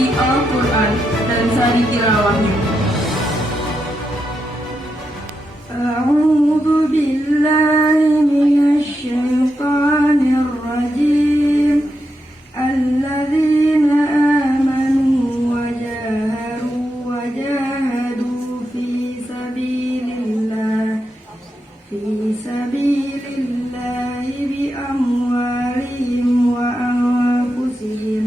isi Al-Quran dan sari tilawahnya. أعوذ بالله من الشيطان الرجيم الذين آمنوا وجاهدوا في سبيل الله بأموالهم وأنفسهم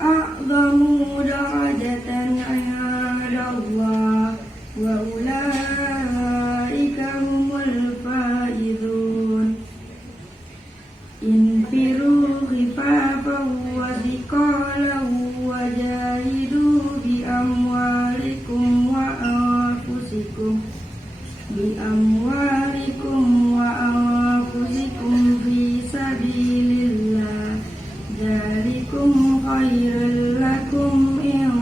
أعظم درجة عند الله وأولئك هم الفائزون انفروا خفافا وثقالا وجاهدوا بأموالكم في سبيل الله ذلكم خير لكم إن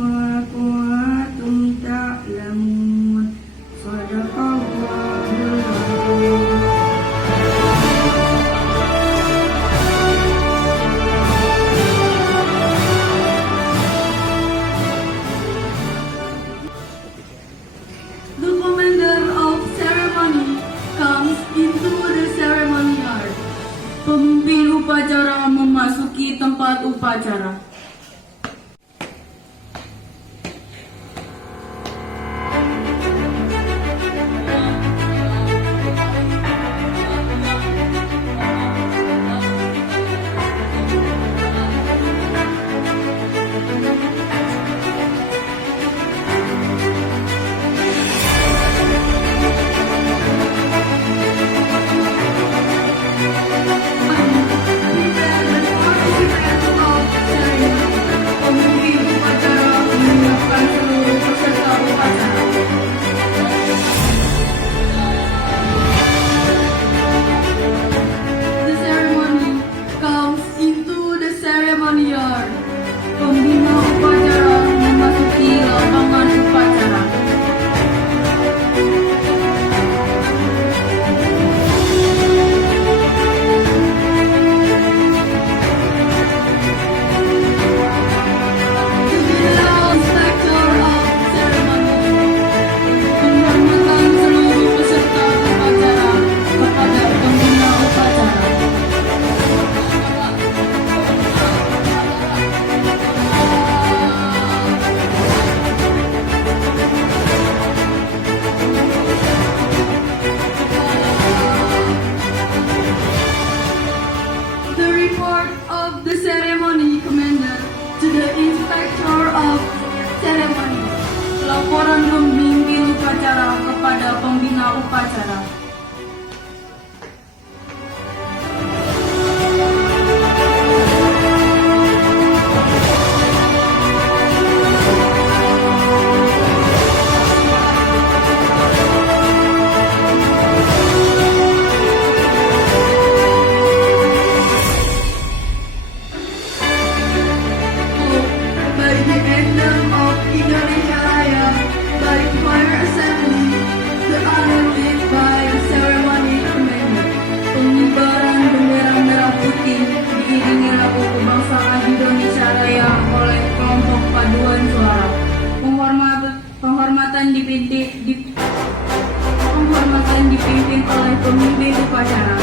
كنتم تعلمون صدق الله العظيم. The commander of ceremony comes into the ceremony yard. Pemimpin upacara memasuki tempat upacara. Pemimpin upacara menyiapkan seluruh peserta upacara. The ceremony comes into the ceremony yard. Pembina upacara memasuki lapangan upacara. The report of the ceremony commander to the inspector of ceremony. Laporan pemimpin upacara kepada pembina upacara. By the anthem of Indonesia Raya, by choir assembly, the honor led by the ceremony commander. Pengibaran bendera merah putih diiringi lagu kebangsaan Indonesia Raya oleh kelompok paduan suara. Penghormatan dipimpin oleh pemimpin upacara.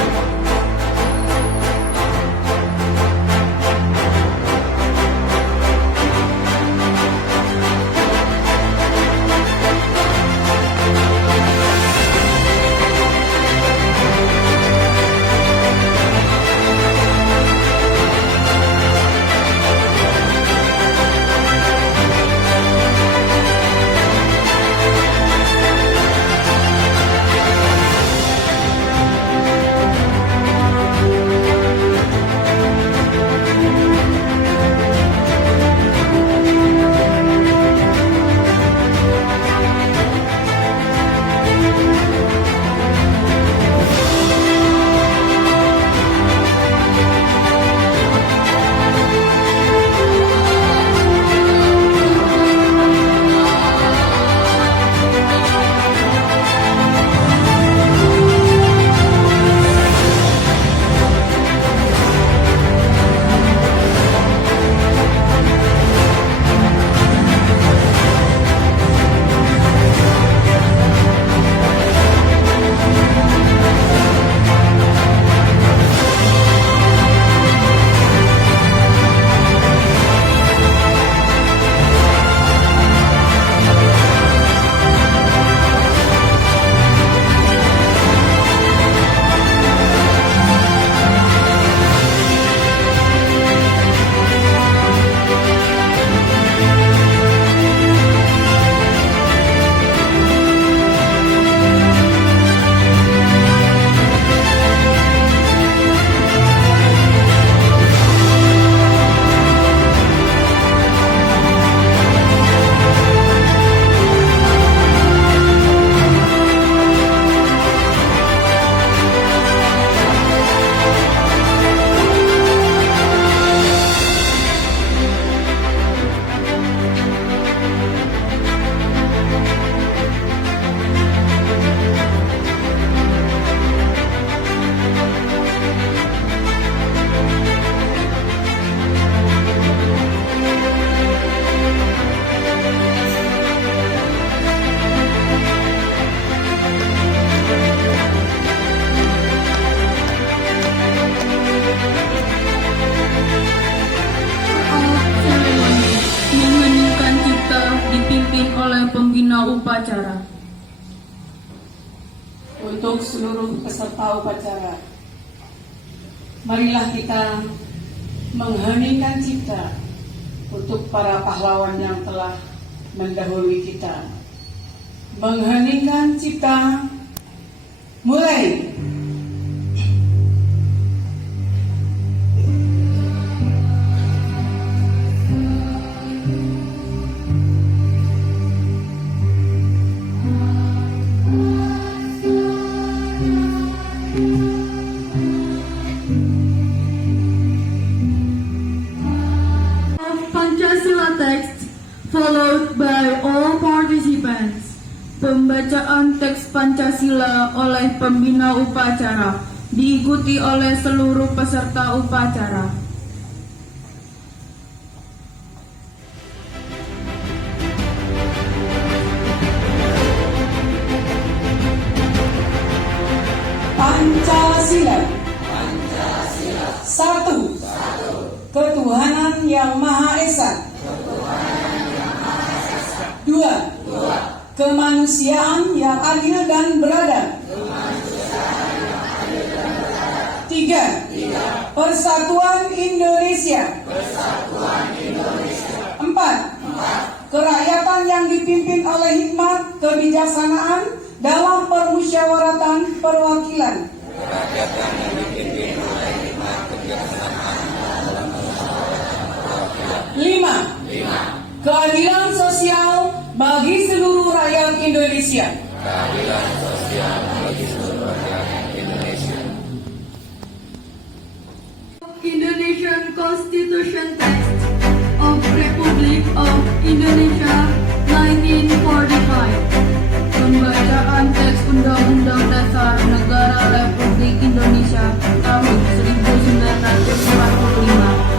upacara. Untuk seluruh peserta upacara, marilah kita mengheningkan cipta untuk para pahlawan yang telah mendahului kita. Mengheningkan cipta, mulai. Pancasila text followed by all participants. Pembacaan teks Pancasila oleh pembina upacara diikuti oleh seluruh peserta upacara. Pancasila. Satu. Ketuhanan yang Maha Esa. Dua. Kemanusiaan yang adil dan beradab. Tiga. Persatuan Indonesia. Empat. Kerakyatan yang dipimpin oleh hikmat kebijaksanaan dalam permusyawaratan perwakilan. Lima. Keadilan sosial bagi seluruh rakyat Indonesia. Indonesian Constitution text of Republic of Indonesia 1945. Pembacaan teks Undang-Undang Dasar Negara Republik Indonesia tahun 1945.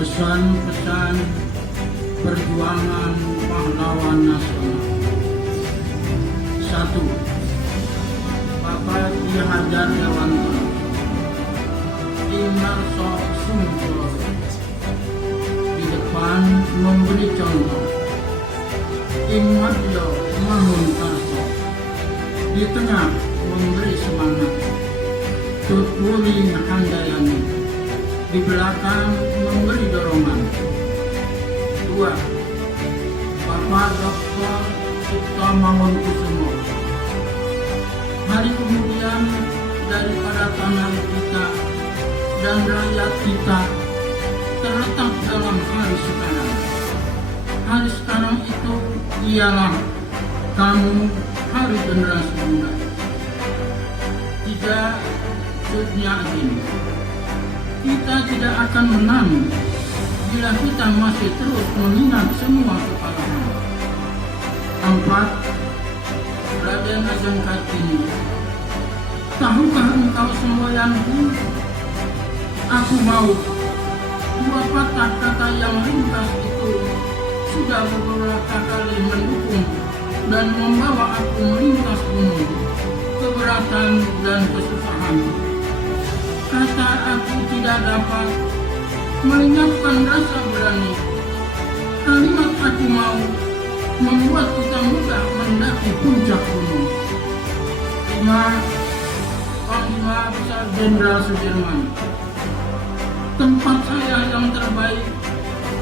Pesan-pesan perjuangan pahlawan nasional. 1. Bapak Ki Hajar Dewantara, Inarso Sungkolo di depan memberi contoh. Imadyo Mahuntarso di tengah memberi semangat. Tutwuli Handayani di belakang memberi dorongan. 2. Bapak Dr. Cipto Mangunkusumo. Hari kemudian daripada tanah kita dan rakyat kita terletak dalam hari sekarang. Hari sekarang itu ialah kamu, hari generasi muda. 3. Sudnyadin. Kita tidak akan menang bila kita masih terus mengingat semua kekalahan. 4. Raden Ajeng Kartini. Tahukah engkau semboyanku? Aku mau. Dua patah kata yang ringkas itu sudah beberapa kali mendukung dan membawa aku melintas gunung, keberatan dan kesusahan. Kata aku tidak dapat melenyapkan rasa berani. Kalimat aku mau membuat kita mudah mendaki puncak gunung. 5. Panglima Besar Jenderal Sudirman. Tempat saya yang terbaik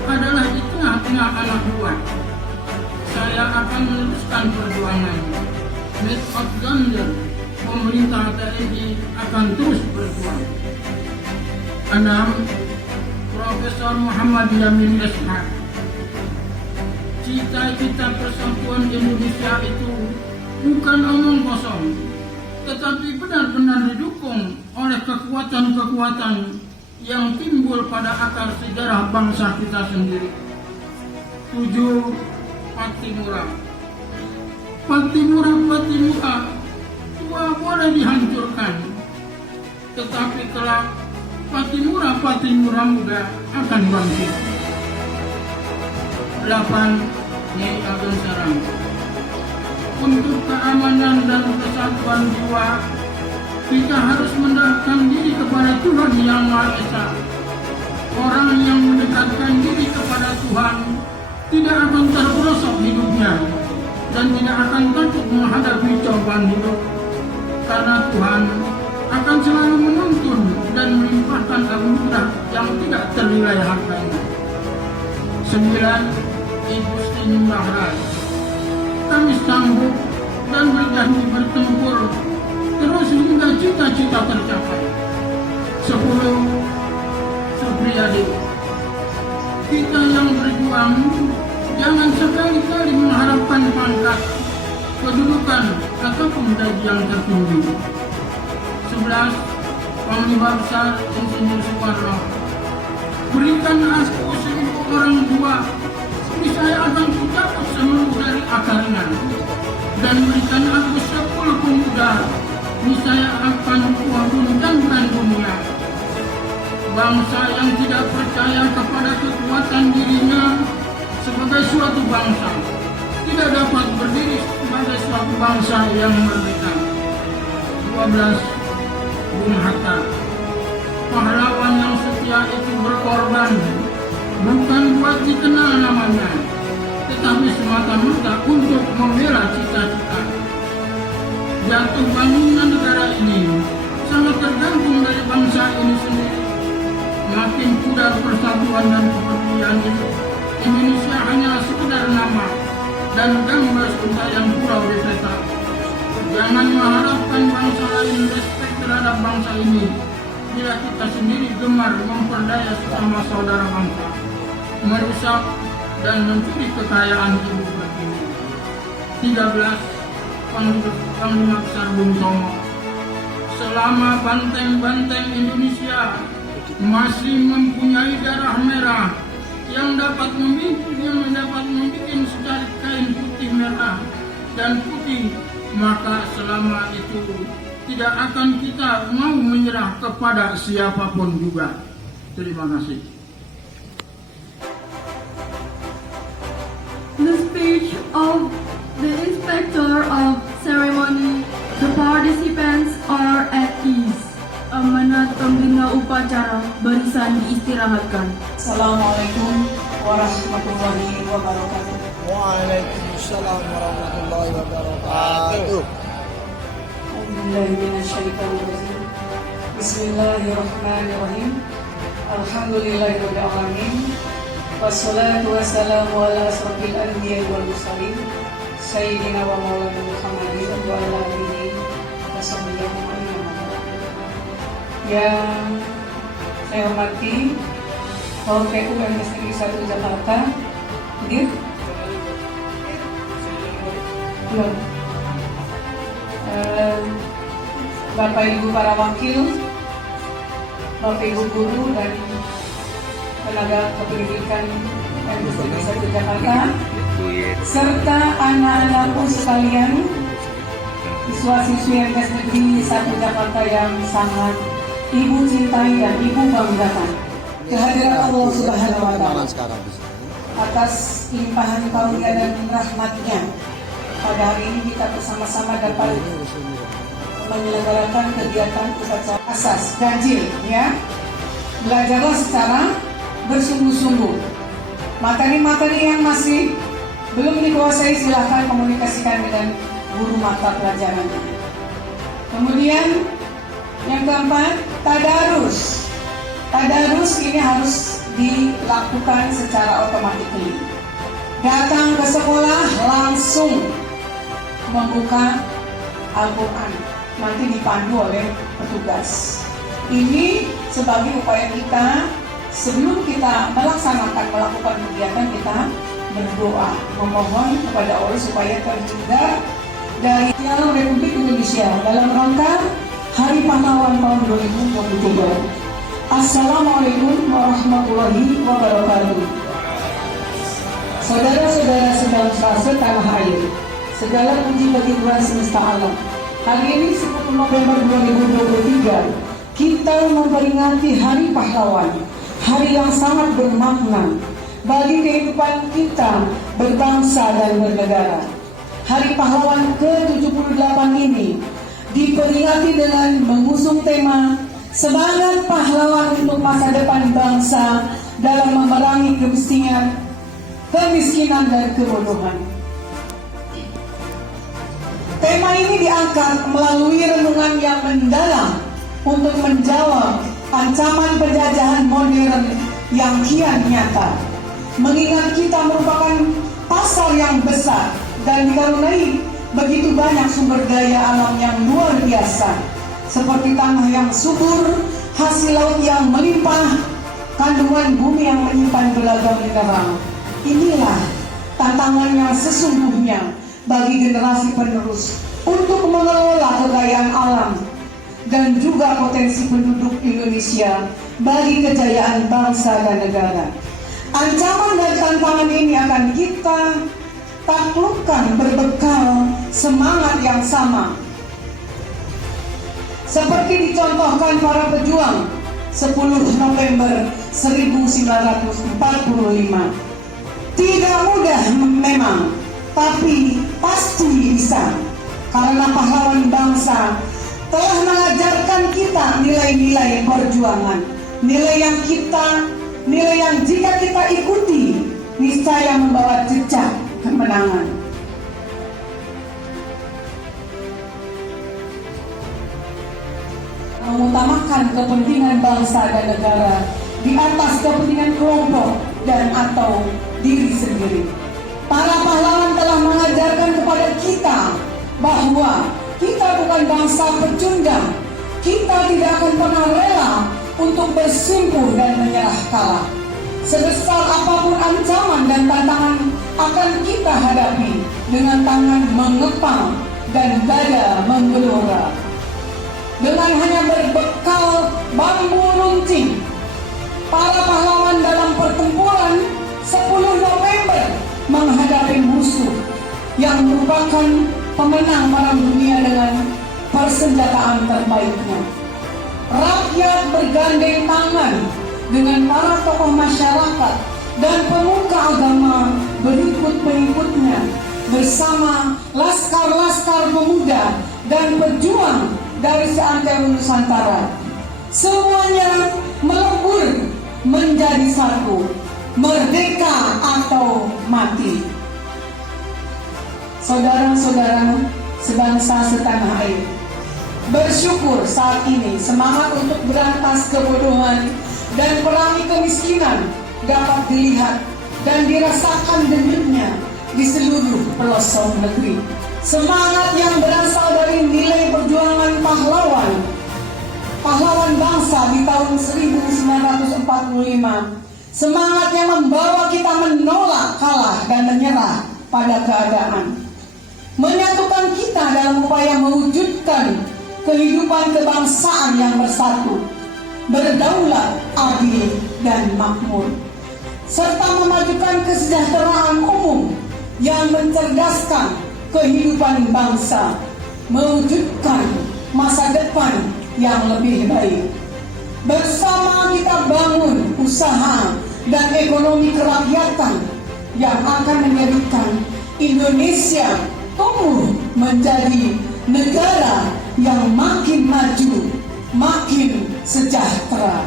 adalah di tengah-tengah anak buah. Saya akan meneruskan perjuangan. Medot Gander, pemerintah TNI akan terus berjuang. 6. Profesor Muhammad Yamin Eshak. Cita-cita persatuan Indonesia itu bukan omong kosong, tetapi benar-benar didukung oleh kekuatan-kekuatan yang timbul pada akar sejarah bangsa kita sendiri. 7. Patimura. Patimura tua boleh dihancurkan, tetapi kelak Patimura muda akan bangkit. 8. Nyai Ageng Sarang. Untuk keamanan dan kesatuan jiwa, kita harus mendekatkan diri kepada Tuhan Yang Maha Esa. Orang yang mendekatkan diri kepada Tuhan tidak akan terperosok hidupnya dan tidak akan takut menghadapi cobaan hidup, karena Tuhan akan selalu menuntun dan melimpahkan anugerah yang tidak ternilai harganya. 9. Ibu Sri Nyumbang Rai. Kami sanggup dan berjanji bertempur terus hingga cita-cita tercapai. 10. Supriyadi. Kita yang berjuang jangan sekali-kali mengharapkan pangkat, kedudukan, ataupun gaji yang tertinggi. 11. Panglima Besar Insinyur Soekarno. Berikan aku 1000 orang tua, niscaya akan kucabut seluruh dari akarnya, dan berikan aku 10 pemuda, niscaya akan kuguncangkan dunia. Bangsa yang tidak percaya kepada kekuatan dirinya sebagai suatu bangsa tidak dapat berdiri sebagai suatu bangsa yang merdeka. 12. Bung Hatta. Pahlawan yang setia itu berkorban bukan buat dikenal namanya, tetapi semata-mata untuk membela cita-cita. Jatuh bangunnya negara ini sangat tergantung dari bangsa ini sendiri. Makin pudar persatuan dan kepedulian ini, Indonesia hanya sekedar nama dan gambar untayan pulau di peta. Jangan mengharapkan bangsa lain respek terhadap bangsa ini bila kita sendiri gemar memperdaya sesama saudara bangsa, merusak dan mencuri kekayaan ibu pertiwi. 13. Panglima Besar Bung Tomo. Selama banteng-banteng Indonesia masih mempunyai darah merah yang dapat membuat secarik kain putih merah dan putih, maka selama itu tidak akan kita mau menyerah kepada siapapun juga. Terima kasih. The speech of the inspector of ceremony. The participants are at ease. Amanat pembina upacara barisan diistirahatkan. Assalamualaikum warahmatullahi wabarakatuh. Waalaikumsalam warahmatullahi wabarakatuh. Bismillahirrahmanirrahim. Bismillahirrahmanirrahim. Alhamdulillahirabbil alamin. Wassalatu wassalamu ala asrofil anbiya'i wal mursalin sayyidina wa maulana Muhammadin wa ala alihi wa sahbihi ajma'in. Yang saya hormati PPU MTS Negeri 1 Jakarta. Hadir? Belum. Bapak Ibu para wakil, Bapak Ibu guru dan tenaga kependidikan MTS Negeri 1 Jakarta, serta anak-anakku sekalian, siswa-siswi MTS Negeri 1 Jakarta yang sangat Ibu cintai dan Ibu banggakan. Kehadiran Allah Subhanahu wa Ta'ala atas limpahan karunia dan rahmatnya, pada hari ini kita bersama-sama dapat menyelenggarakan kegiatan upacara asas ganjil, ya. Belajarlah secara bersungguh-sungguh. Materi-materi yang masih belum dikuasai silahkan komunikasikan dengan guru mata pelajarannya. Kemudian yang keempat, tadarus. Tadarus ini harus dilakukan secara otomatis. Datang ke sekolah langsung membuka Al-Quran, nanti dipandu oleh petugas. Ini sebagai upaya kita sebelum kita melakukan kegiatan, kita berdoa memohon kepada Allah supaya terhindar dari Piala Republik Indonesia dalam rangka Hari Pahlawan tahun 2023. Assalamualaikum warahmatullahi wabarakatuh. Saudara-saudara sebangsa setanah air, segala puji bagi Tuhan semesta alam. Hari ini 10 November 2023 kita memperingati Hari Pahlawan, hari yang sangat bermakna, bagi kehidupan kita berbangsa dan bernegara. Hari Pahlawan ke-78 ini diperingati dengan mengusung tema Semangat Pahlawan untuk Masa Depan Bangsa dalam memerangi kemiskinan dan kebodohan. Tema ini diangkat melalui renungan yang mendalam untuk menjawab ancaman penjajahan modern yang kian nyata. Mengingat kita merupakan pasar yang besar dan dikaruniai begitu banyak sumber daya alam yang luar biasa, seperti tanah yang subur, hasil laut yang melimpah, kandungan bumi yang menyimpan beragam mineral. Inilah tantangan yang sesungguhnya bagi generasi penerus untuk mengelola kekayaan alam dan juga potensi penduduk Indonesia bagi kejayaan bangsa dan negara. Ancaman dan tantangan ini akan kita taklukkan berbekal semangat yang sama, seperti dicontohkan para pejuang 10 November 1945. Tidak mudah memang, tapi pasti bisa, karena pahlawan bangsa telah mengajarkan kita nilai-nilai perjuangan, nilai yang jika kita ikuti niscaya membawa jejak kemenangan. Mengutamakan kepentingan bangsa dan negara di atas kepentingan kelompok dan atau diri sendiri. Para pahlawan telah mengajarkan kepada kita bahwa kita bukan bangsa pecundang. Kita tidak akan pernah rela untuk bersimpuh dan menyerah kalah. Sebesar apapun ancaman dan tantangan akan kita hadapi dengan tangan mengepal dan dada menggelora. Dengan hanya berbekal bambu runcing, para pahlawan dalam pertempuran 10 November menghadapi musuh yang merupakan pemenang perang dunia dengan persenjataan terbaiknya. Rakyat bergandeng tangan dengan para tokoh masyarakat dan pemuka agama berikut pengikutnya bersama laskar-laskar pemuda dan pejuang dari seantero Nusantara. Semuanya melebur menjadi satu, merdeka atau mati. Saudara-saudara sebangsa setanah air, bersyukur saat ini semangat untuk berantas kebodohan dan perangi kemiskinan dapat dilihat dan dirasakan denyutnya di seluruh pelosok negeri. Semangat yang berasal dari nilai perjuangan pahlawan bangsa di tahun 1945. Semangat yang membawa kita menolak kalah dan menyerah pada keadaan. Menyatukan kita dalam upaya mewujudkan kehidupan kebangsaan yang bersatu, berdaulat, adil, dan makmur, serta memajukan kesejahteraan umum yang mencerdaskan kehidupan bangsa, mewujudkan masa depan yang lebih baik. Bersama kita bangun usaha dan ekonomi kerakyatan yang akan menjadikan Indonesia tumbuh menjadi negara yang makin maju, makin sejahtera.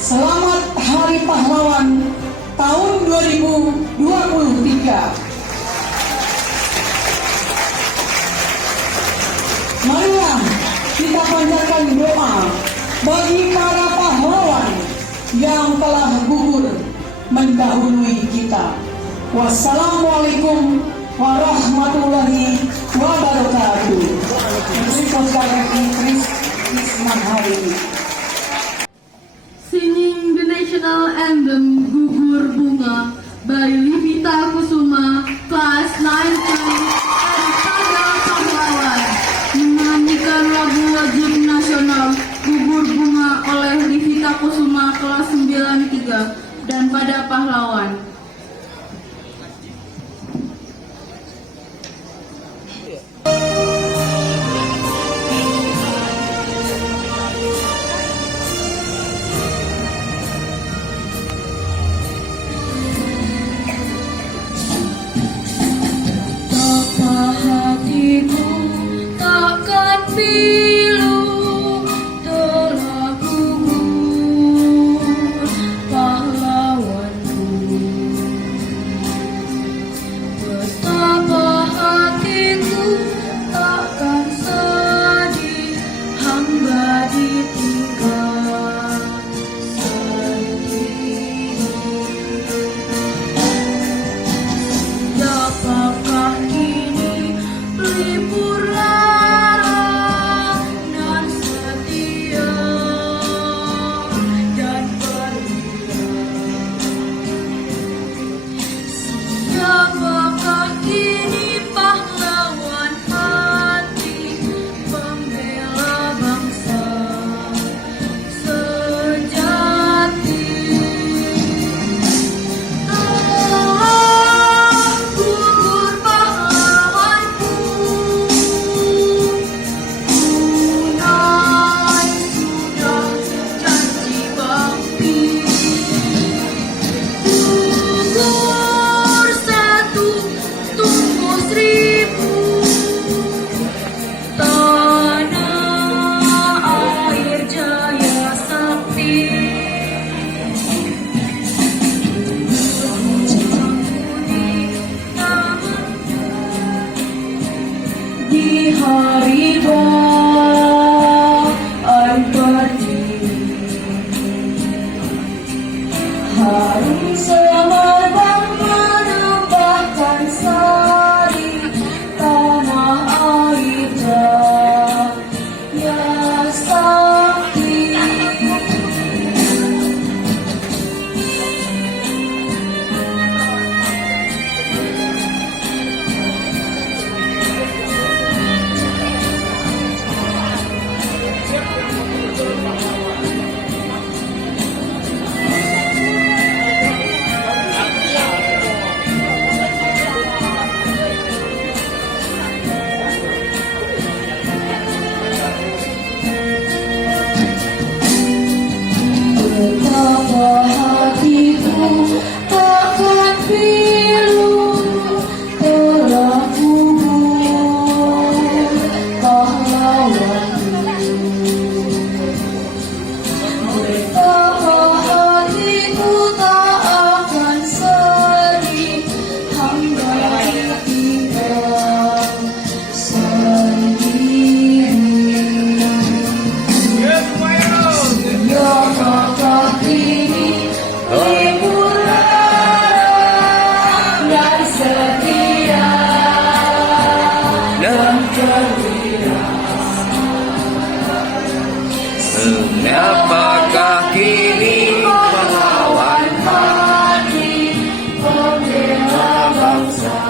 Selamat Hari Pahlawan tahun 2023. Marilah kita panjatkan doa bagi para pahlawan yang telah gugur mendahului kita. Wassalamualaikum warahmatullahi wabarakatuh. Singing the national anthem Gugur Bunga by Livita Kusuma, class 9 and Tanda Pahlawan. Menyanyikan lagu wajib nasional Gugur Bunga oleh Livita Kusuma, kelas 93 dan Pada Pahlawan. pilu telah gugur pahlawanku. Betapa hatiku tak akan sedih hingga tinggal sendiri. Ya maka kini ibu dan setia dan gembira. Apakah kini pahlawan Hati pembela bangsa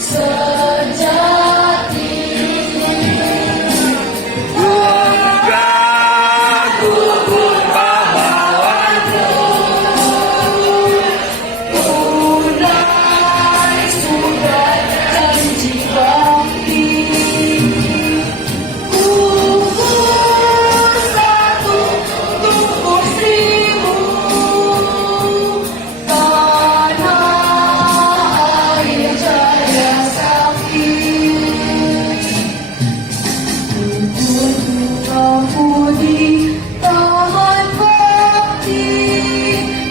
sejati. bukan gugur pahlawanku? Unai surat janji bakti, gugur satu tubuh seribu, tanah air jaya sakti. Gugur budi tahan bakti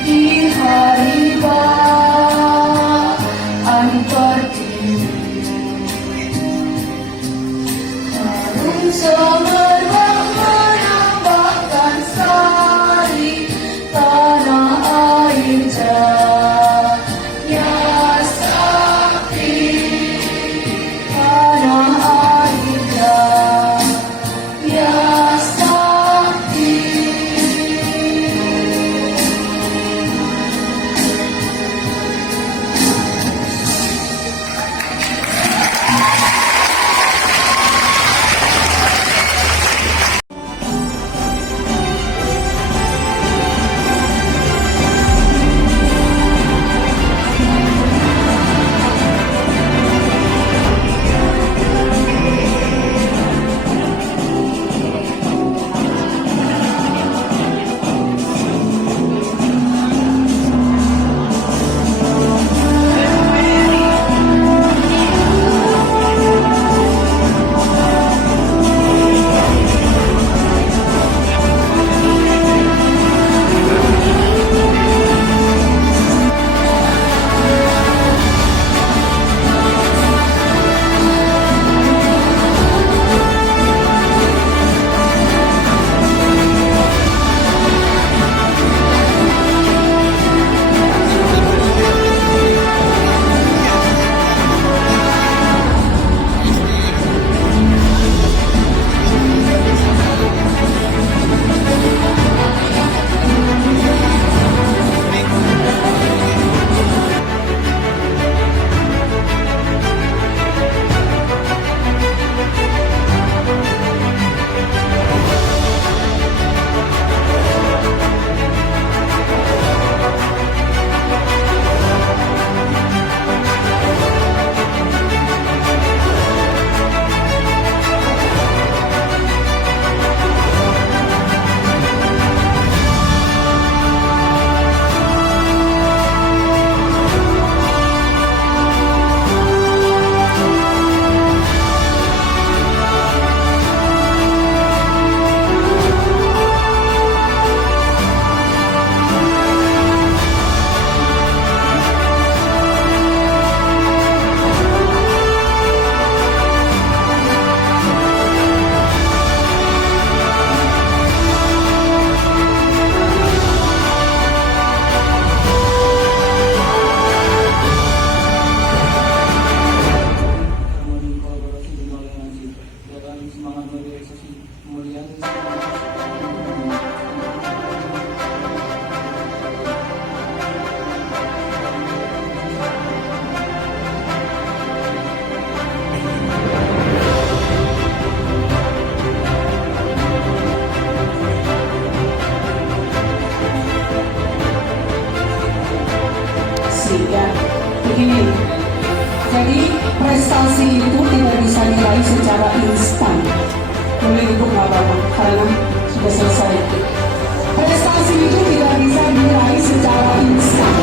di hari baan pertiwi. Harum semerbak menambahkan sari tanah air jaya sakti. Tanah air jaya sakti. begini. Jadi prestasi itu tidak bisa diraih secara instan. Boleh ibu nggak apa-apa karena sudah selesai. Prestasi itu tidak bisa diraih secara instan.